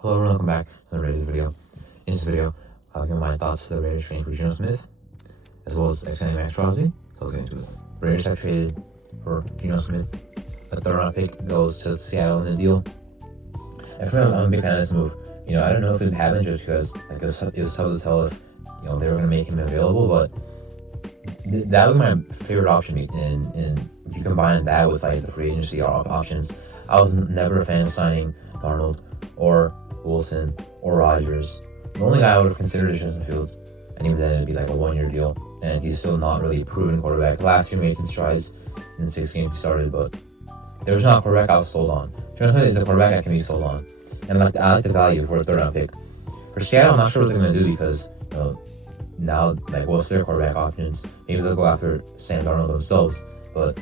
Hello everyone, welcome back to the Raiders video. In this video, I'll give my thoughts to the Raiders trading for Geno Smith, as well as extending Maxx Crosby. So let's get into it. Raiders have traded for Geno Smith. A third round pick goes to Seattle in the deal. And for me, I'm a big fan of this move. I don't know if it happened just because it was tough to tell if they were going to make him available, but that was my favorite option. And if you combine that with the free agency options, I was never a fan of signing Darnold or Wilson or Rodgers. The only guy I would have considered is Justin Fields, and even then it'd be like a 1-year deal, and he's still not really a proven quarterback. Last year made some strides in the 6 games he started, but there was not a quarterback I was sold on. Geno Smith is a quarterback I can be sold on, and I like the value for a third round pick. For Seattle, I'm not sure what they're going to do because now what's their quarterback options? Maybe they'll go after Sam Darnold themselves, but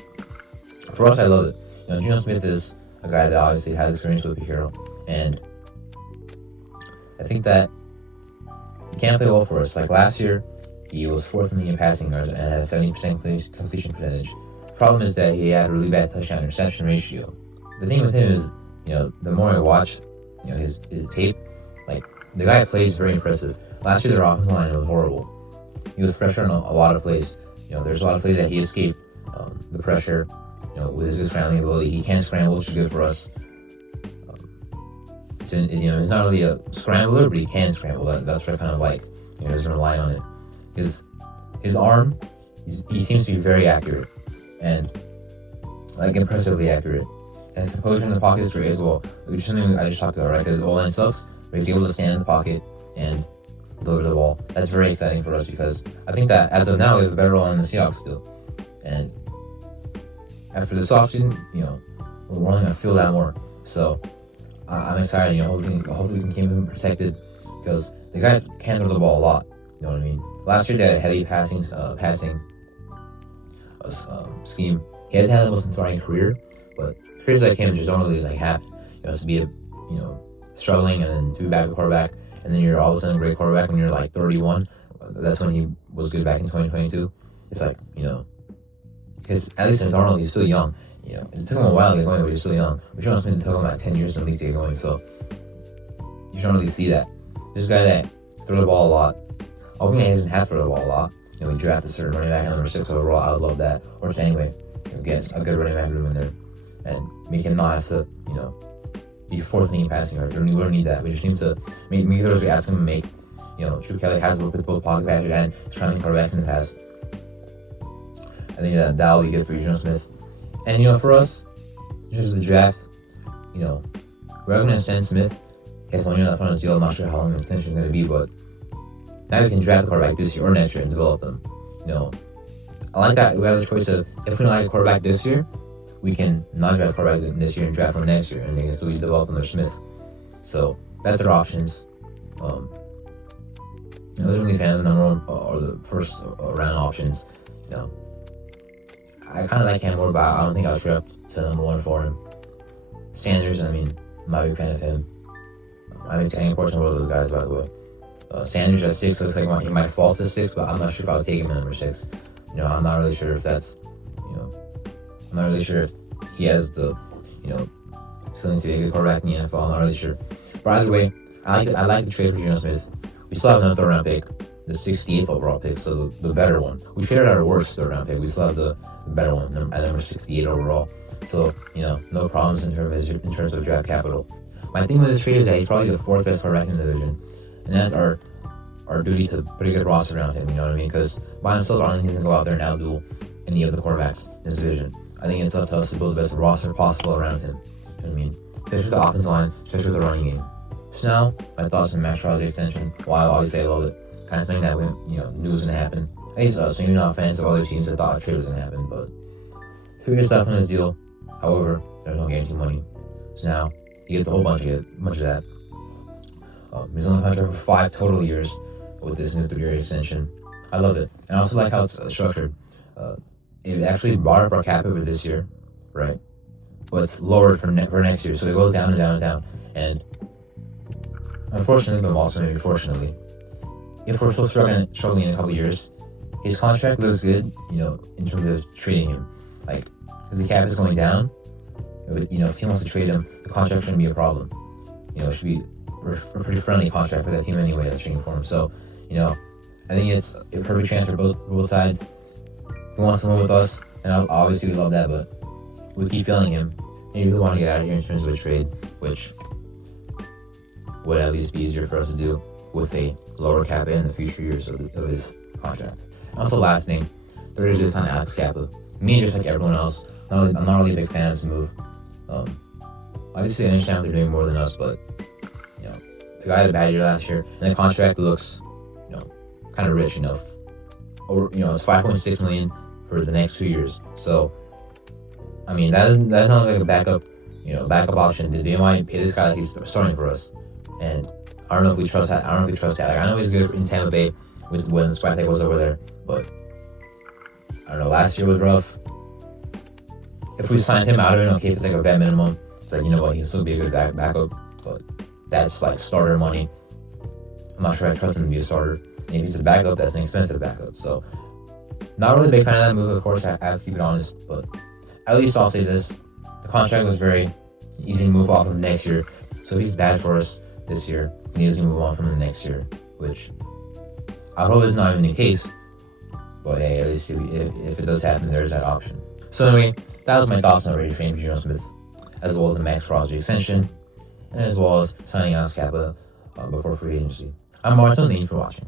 for us, I love it. Geno Smith is a guy that obviously has experience with a hero, and I think that he can play well for us. Like last year, he was 4th in the league in passing yards and had a 70% completion percentage. The problem is that he had a really bad touchdown interception ratio. The thing with him is, the more I watch, his tape, the guy plays very impressive. Last year, their offensive line was horrible. He was pressuring a lot of plays. There's a lot of plays that he escaped the pressure. With his good scrambling ability, he can scramble, which is good for us. He's not really a scrambler, but he can scramble. That's what I kind of like. He doesn't rely on it. His arm, he seems to be very accurate and impressively accurate. And his composure in the pocket is great as well, which is something I just talked about, right? Because his O-line sucks, but he's able to stand in the pocket and deliver the ball. That's very exciting for us because I think that as of now we have a better O-line than the Seahawks still. And after this offseason, we're only going to feel that more. So I'm excited. Hopefully we can keep him protected because the guy can throw the ball a lot. You know what I mean? Last year they had a heavy passing scheme. He hasn't had the most inspiring career, but careers like him just don't really happen. To be a struggling and then to be back a quarterback, and then you're all of a sudden a great quarterback when you're 31. That's when he was good back in 2022. It's because at least in Darnold he's still young. It took him a while to get going, but he's still young. But Geno Smith took him about 10 years in the league to get going, so you don't really see that. This guy that throws the ball a lot. Hoping he doesn't have to throw the ball a lot. We draft a certain running back at number 6 overall. I would love that. Or just anyway, get a good running back room in there and make him not have to, be 4th in passing yards. We don't need that. We just need to make those we ask him to make. Drew Kelly has worked with both pocket passers and scrambling quarterbacks in the past. I think that'll be good for Geno Smith. And for us, just the draft, we're going to send Smith. He has 1 year left on his deal. I'm not sure how long the extension is going to be, but now we can draft the quarterback this year or next year and develop them. I like that. We have the choice of if we don't like a quarterback this year, we can not draft a quarterback this year and draft one next year, and they can still be developing their Smith. So that's our options. I wasn't really a fan of the number 1 or the first round options. I kind of like him more, but I don't think I was up to number 1 for him. Sanders, I'm not a big fan of him. I think any portion of those guys, by the way. Sanders at 6 looks like he might fall to 6, but I'm not sure if I would take him at number 6. I'm not really sure if that's, I'm not really sure if he has the, ceiling to be a good quarterback in the NFL. I'm not really sure. But either way, I like the trade for Geno Smith. We still have another third round pick, the 68th overall pick, so the better one. We traded our worst third round pick. We still have the better one at number 68 overall. So, no problems in terms of draft capital. My thing with this trade is that he's probably the 4th best quarterback in the division. And that's our duty to put a good roster around him, you know what I mean? Because by himself, I don't think he's going to go out there and outdo any of the quarterbacks in this division. I think it's up to us to build the best roster possible around him. You know what I mean? Especially with the offensive line, especially with the running game. So now, my thoughts on Maxx Crosby extension. While obviously I love it. Kind of something that we knew was going to happen. I guess us, so you're not fans of other teams that thought a trade was going to happen, but 2 years left on his deal. However, there's no guarantee money. So now, he gets a whole bunch of that. He's on the contract for 5 total years with this new 3-year extension. I love it. And I also like how it's structured. It actually brought up our cap over this year, right? But it's lowered for next year. So it goes down and down and down. And unfortunately, but also maybe fortunately, if we're still struggling in a couple years, his contract looks good, in terms of trading him. Because the cap is going down. If he wants to trade him, the contract shouldn't be a problem. It should be a pretty friendly contract for that team anyway that's trading for him. So, you know, I think it's a perfect transfer for both sides. He wants to move with us, and obviously we love that, but we keep feeling him. Maybe we want to get out of here in terms of a trade, which would at least be easier for us to do with a lower cap in the future years of his contract. And also, last thing, the Raiders just signed Maxx Crosby. Me, just like everyone else, I'm not really a big fan of this move. Obviously, I understand they're doing more than us, but you know, the guy had a bad year last year, and the contract looks, you know, kind of rich enough. Or it's $5.6 million for the next 2 years. So, I mean, that's not like a backup option. They might pay this guy like he's starting for us, and I don't know if we trust that. Like, I know he's good in Tampa Bay when Swattek was over there, but I don't know. Last year was rough. If we signed him out of it, okay, if it's like a vet minimum, it's like, you know what, he'll still be a good backup, but that's like starter money. I'm not sure I trust him to be a starter. And if he's a backup, that's an expensive backup. So, not really a big fan of that move, of course, I have to keep it honest, but at least I'll say this. The contract was very easy to move off of next year. So if he's bad for us this year, he needs to move on from the next year, which I hope is not even the case. But hey, at least if it does happen, there's that option. So anyway, that was my thoughts on the Raiders trading for Geno Smith, as well as the Maxx Crosby extension, and as well as signing out Kappa before free agency. I'm Martin, thank you for watching.